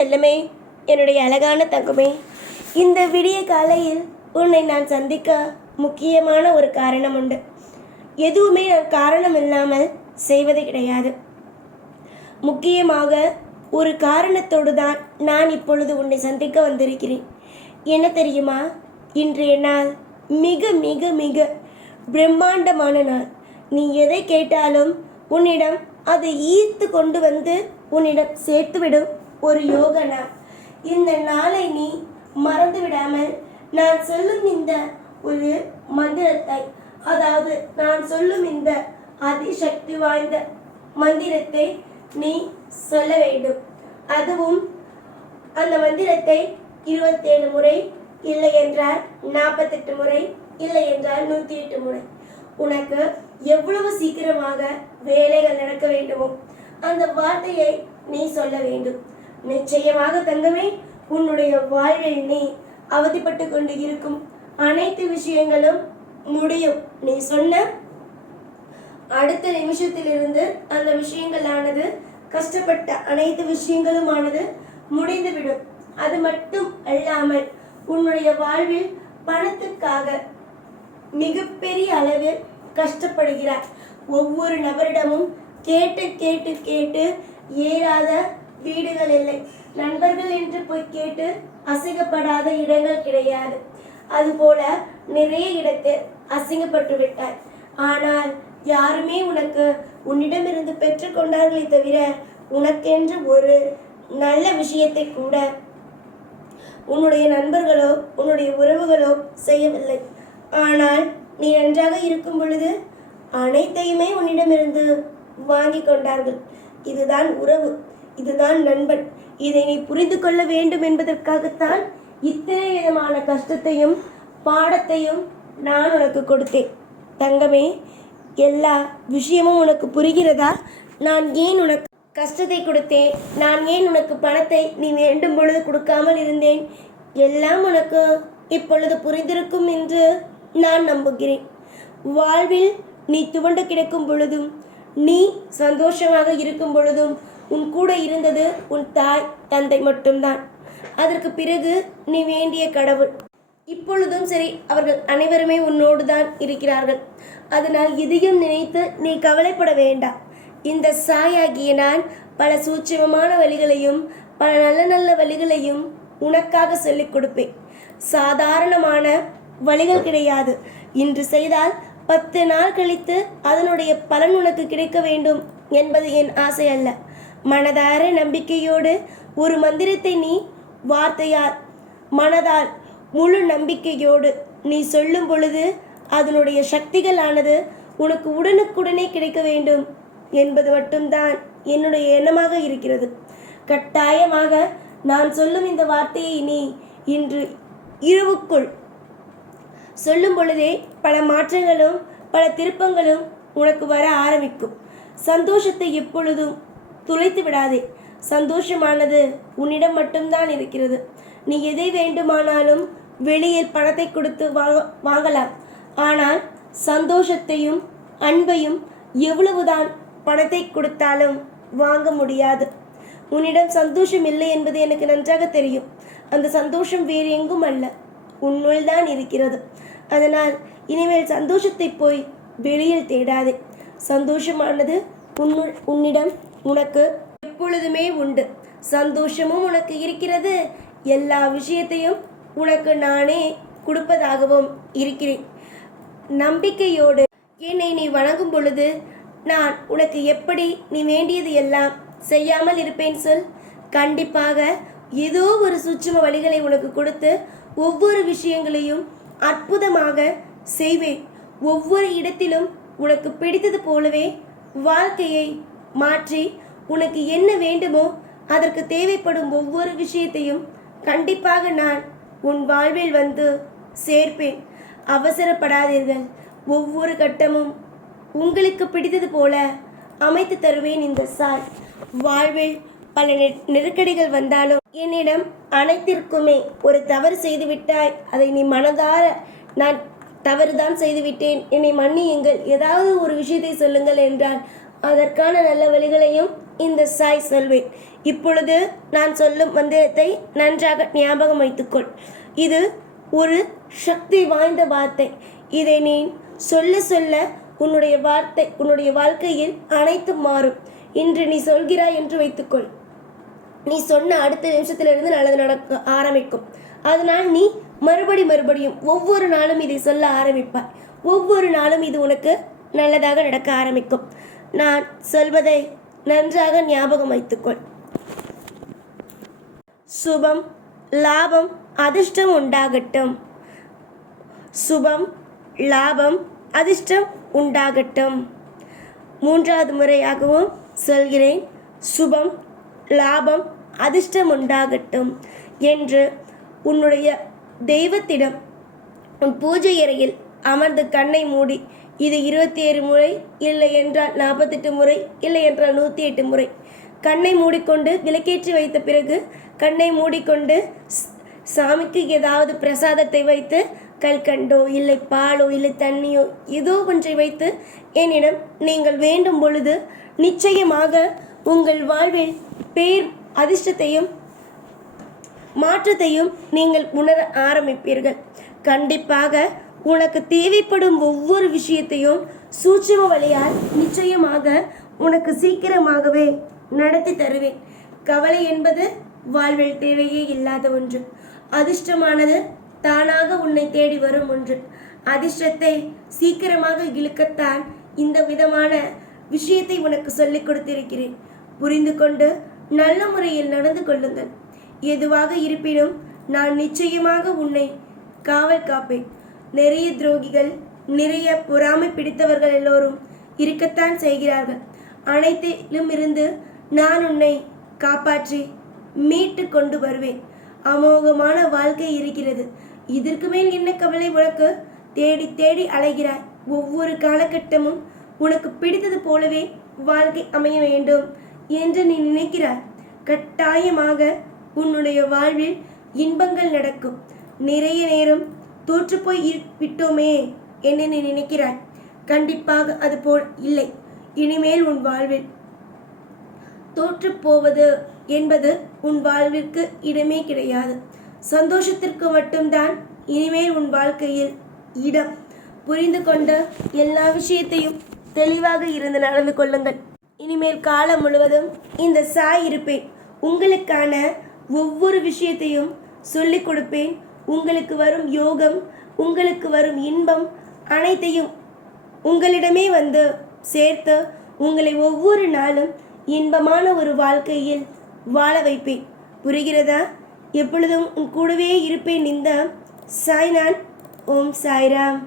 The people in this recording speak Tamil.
செல்லமே, என்னுடைய அழகான தங்கமே, இந்த விடிய காலையில் உன்னை நான் சந்திக்க முக்கியமான ஒரு காரணம் உண்டு. எதுவுமே நான் காரணம் இல்லாமல் செய்வது கிடையாது. முக்கியமாக ஒரு காரணத்தோடு தான் நான் இப்பொழுது உன்னை சந்திக்க வந்திருக்கிறேன். என்ன தெரியுமா? இன்றைய நாள் மிக மிக மிக பிரம்மாண்டமான நாள். நீ எதை கேட்டாலும் உன்னிடம் அதை ஈர்த்து கொண்டு வந்து உன்னிடம் சேர்த்துவிடும் ஒரு யோக நாள். இந்த நாளை நீ மறந்து விடாமல் நான் சொல்லும் இந்த ஒரு மந்திரத்தை, அதாவது நான் சொல்லும் இந்த அதிசக்தி வாய்ந்த மந்திரத்தை நீ சொல்ல வேண்டும். அதுவும் அந்த மந்திரத்தை 27 முறை, இல்லை என்றால் 48 முறை, இல்லை என்றால் 108 முறை. உனக்கு எவ்வளவு சீக்கிரமாக வேலைகள் நடக்க வேண்டுமோ அந்த வார்த்தையை நீ சொல்ல வேண்டும். நிச்சயமாக தங்கமே, உன்னுடைய வாழ்வில் நீ அவதிப்பட்டு கொண்டு இருக்கும் அனைத்து விஷயங்களும் முடியும். நீ சொன்ன அடுத்த நிமிஷத்திலிருந்து அந்த விஷயங்களானது, கஷ்டப்பட்ட அனைத்து விஷயங்களுமானது முடிந்துவிடும். அது மட்டும் அல்லாமல் உன்னுடைய வாழ்வில் பணத்துக்காக மிகப்பெரிய அளவில் கஷ்டப்படுகிறார். ஒவ்வொரு நபரிடமும் கேட்டு கேட்டு கேட்டு ஏறாத வீடுகள் இல்லை. நண்பர்கள் என்று போய் கேட்டு அசிங்கப்படாத இடங்கள் கிடையாது. அதுபோல நிறைய இடத்தில் அசிங்கப்பட்டு விட்டாய். ஆனால் யாருமே உனக்கு உன்னிடமிருந்து பெற்றுக்கொண்டார்களே தவிர உனக்கென்று ஒரு நல்ல விஷயத்தை கூட உன்னுடைய நண்பர்களோ உன்னுடைய உறவுகளோ செய்யவில்லை. ஆனால் நீ நன்றாக இருக்கும் பொழுது அனைத்தையுமே உன்னிடமிருந்து வாங்கி கொண்டார்கள். இதுதான் உறவு, இதுதான் நண்பன். இதை நீ புரிந்து கொள்ள வேண்டும் என்பதற்காகத்தான் இத்தனை விதமான கஷ்டத்தையும் பாடத்தையும் நான் உனக்கு கொடுத்தேன். தங்கமே, எல்லா விஷயமும் உனக்கு புரிகிறதா? நான் ஏன் உனக்கு கஷ்டத்தை கொடுத்தேன்? நான் ஏன் உனக்கு பணத்தை நீ வேண்டும் பொழுது கொடுக்காமல் இருந்தேன்? எல்லாம் உனக்கு இப்பொழுது புரிந்திருக்கும் என்று நான் நம்புகிறேன். வாழ்வில் நீ துவண்டு கிடக்கும் பொழுதும், நீ சந்தோஷமாக இருக்கும் பொழுதும் உன் கூட இருந்தது உன் தாய் தந்தை மட்டும்தான். அதற்கு பிறகு நீ வேண்டிய கடவுள். இப்பொழுதும் சரி, அவர்கள் அனைவருமே உன்னோடு தான் இருக்கிறார்கள். அதனால் இதையும் நினைத்து நீ கவலைப்பட வேண்டாம். இந்த சாயாகிய நான் பல சூட்சமமான வழிகளையும் பல நல்ல நல்ல வழிகளையும் உனக்காக சொல்லிக் கொடுப்பேன். சாதாரணமான வழிகள் கிடையாது. இன்று செய்தால் 10 நாள் கழித்து அதனுடைய பலன் உனக்கு கிடைக்க வேண்டும் என்பது என் ஆசை அல்ல. மனதார நம்பிக்கையோடு ஒரு மந்திரத்தை நீ வார்த்தையால் மனதால் முழு நம்பிக்கையோடு நீ சொல்லும் பொழுது அதனுடைய சக்திகளானது உனக்கு உடனுக்குடனே கிடைக்க வேண்டும் என்பது மட்டும்தான் என்னுடைய எண்ணமாக இருக்கிறது. கட்டாயமாக நான் சொல்லும் இந்த வார்த்தையை நீ இன்று இரவுக்குள் சொல்லும் பொழுதே பல மாற்றங்களும் பல திருப்பங்களும் உனக்கு வர ஆரம்பிக்கும். சந்தோஷத்தை எப்பொழுதும் துளைத்து விடாதே. சந்தோஷமானது உன்னிடம் மட்டும்தான் இருக்கிறது. நீ எதை வேண்டுமானாலும் வெளியில் பணத்தை கொடுத்து வாங்கலாம். ஆனால் சந்தோஷத்தையும் அன்பையும் எவ்வளவுதான் பணத்தை கொடுத்தாலும் வாங்க முடியாது. உன்னிடம் சந்தோஷம் இல்லை என்பது எனக்கு நன்றாக தெரியும். அந்த சந்தோஷம் வேறு எங்கும் அல்ல, உன்னுள் தான் இருக்கிறது. அதனால் இனிமேல் சந்தோஷத்தை போய் வெளியில் தேடாதே. சந்தோஷமானது உன்னிடம் உனக்கு எப்பொழுதுமே உண்டு. சந்தோஷமும் உனக்கு இருக்கிறது. எல்லா விஷயத்தையும் உனக்கு நானே கொடுப்பதாகவும் இருக்கிறேன். நம்பிக்கையோடு என்னை நீ வணங்கும் பொழுது நான் உனக்கு எப்படி நீ வேண்டியது எல்லாம் செய்யாமல் இருப்பேன் சொல்? கண்டிப்பாக ஏதோ ஒரு சூட்சும வழிகளை உனக்கு கொடுத்து ஒவ்வொரு விஷயங்களையும் அற்புதமாக செய்வேன். ஒவ்வொரு இடத்திலும் உனக்கு பிடித்தது போலவே வாழ்க்கையை மாற்றி உனக்கு என்ன வேண்டுமோ அதற்கு தேவைப்படும் ஒவ்வொரு விஷயத்தையும் கண்டிப்பாக நான் உன் வாழ்வில் வந்து சேர்ப்பேன். அவசரப்படாதீர்கள். ஒவ்வொரு கட்டமும் உங்களுக்கு பிடித்தது போல அமைத்து தருவேன். இந்த சாய் வாழ்வில் பல நெருக்கடிகள் வந்தாலும் என்னிடம் அனைத்திற்குமே ஒரு தவறு செய்துவிட்டாய், அதை நீ மனதார நான் தவறுதான் செய்துவிட்டேன், என்னை மன்னியுங்கள், ஏதாவது ஒரு விஷயத்தை சொல்லுங்கள் என்றால் அதற்கான நல்ல வழிகளையும் இந்த சாய் சொல்வேன். இப்பொழுது நான் சொல்லும் மந்திரத்தை நன்றாக ஞாபகம் வைத்துக்கொள். இது ஒரு சக்தி வாய்ந்த வார்த்தை. இதை நீ சொல்ல சொல்ல உன்னுடைய வாழ்க்கையில் அனைத்தும் மாறும். இன்று நீ சொல்கிறாய் என்று வைத்துக்கொள். நீ சொன்ன அடுத்த நிமிஷத்திலிருந்து நல்லது நடக்க ஆரம்பிக்கும். அதனால் நீ மறுபடியும் ஒவ்வொரு நாளும் இதை சொல்ல ஆரம்பிப்பாய். ஒவ்வொரு நாளும் இது உனக்கு நல்லதாக நடக்க ஆரம்பிக்கும். நான் சொல்வதை நன்றாக ஞாபகம் வைத்துக்கொள். சுபம், லாபம், அதிர்ஷ்டம் உண்டாகட்டும். சுபம், லாபம், அதிர்ஷ்டம் உண்டாகட்டும். மூன்றாவது முறையாகவும் சொல்கிறேன். சுபம், லாபம், அதிர்ஷ்டம் உண்டாகட்டும் என்று உன்னுடைய தெய்வத்திடம் உன் பூஜை அறையில் அமர்ந்து கண்ணை மூடி இது 27 முறை, இல்லை என்றால் 48 முறை, இல்லை என்றால் 108 முறை கண்ணை மூடிக்கொண்டு விளக்கேற்றி வைத்த பிறகு கண்ணை மூடிக்கொண்டு சாமிக்கு ஏதாவது பிரசாதத்தை வைத்து கல்கண்டோ இல்லை பாலோ இல்லை தண்ணியோ ஏதோ ஒன்றை வைத்து என்னிடம் நீங்கள் வேண்டும் பொழுது நிச்சயமாக உங்கள் வாழ்வில் பேர் அதிர்ஷ்டத்தையும் மாற்றத்தையும் நீங்கள் உணர ஆரம்பிப்பீர்கள். கண்டிப்பாக உனக்கு தேவைப்படும் ஒவ்வொரு விஷயத்தையும் சூட்சும வழியால் நிச்சயமாக உனக்கு சீக்கிரமாகவே நடத்தி தருவேன். கவலை என்பது வாழ்வில் தேவையே இல்லாத ஒன்று. அதிர்ஷ்டமானது தானாக உன்னை தேடி வரும் ஒன்று. அதிர்ஷ்டத்தை சீக்கிரமாக இழுக்கத்தான் இந்த விதமான விஷயத்தை உனக்கு சொல்லிக் கொடுத்திருக்கிறேன். புரிந்து கொண்டு நல்ல முறையில் நடந்து கொள்ளுங்கள். எதுவாக இருப்பினும் நான் நிச்சயமாக உன்னை காவல் காப்பேன். நிறைய துரோகிகள், நிறைய பொறாமை பிடித்தவர்கள் எல்லோரும் இருக்கத்தான் செய்கிறார்கள். அனைத்திலும் இருந்து நான் உன்னை காப்பாற்றி மீட்டு கொண்டு வருவேன். அமோகமான வாழ்க்கை இருக்கிறது. இதற்கு மேல் என்ன கவலை உனக்கு? தேடி தேடி அலைகிறாய். ஒவ்வொரு காலகட்டமும் உனக்கு பிடித்தது போலவே வாழ்க்கை அமைய வேண்டும் என்று நீ நினைக்கிறாய். கட்டாயமாக உன்னுடைய வாழ்வில் இன்பங்கள் நடக்கும். நிறைய நேரம் தோற்றுப்போய் விட்டோமே என்று நீ நினைக்கிறாய். கண்டிப்பாக அது போல் இல்லை. இனிமேல் உன் வாழ்வில் தோற்றுப்போவது என்பது உன் வாழ்விற்கு இடமே கிடையாது. சந்தோஷத்திற்கு மட்டும்தான் இனிமேல் உன் வாழ்க்கையில் இடம். புரிந்து கொண்ட எல்லா விஷயத்தையும் தெளிவாக இருந்து நடந்து கொள்ளுங்கள். இனிமேல் காலம் முழுவதும் இந்த சாய் இருப்பேன். உங்களுக்கான ஒவ்வொரு விஷயத்தையும் சொல்லிக் கொடுப்பேன். உங்களுக்கு வரும் யோகம், உங்களுக்கு வரும் இன்பம் அனைத்தையும் உங்களிடமே வந்து சேர்த்து உங்களை ஒவ்வொரு நாளும் இன்பமான ஒரு வாழ்க்கையில் வாழ வைப்பேன். புரிகிறதா? எப்பொழுதும் உன் கூடவே இருப்பேன். இந்த சாய்நான். ஓம் சாய்ராம்.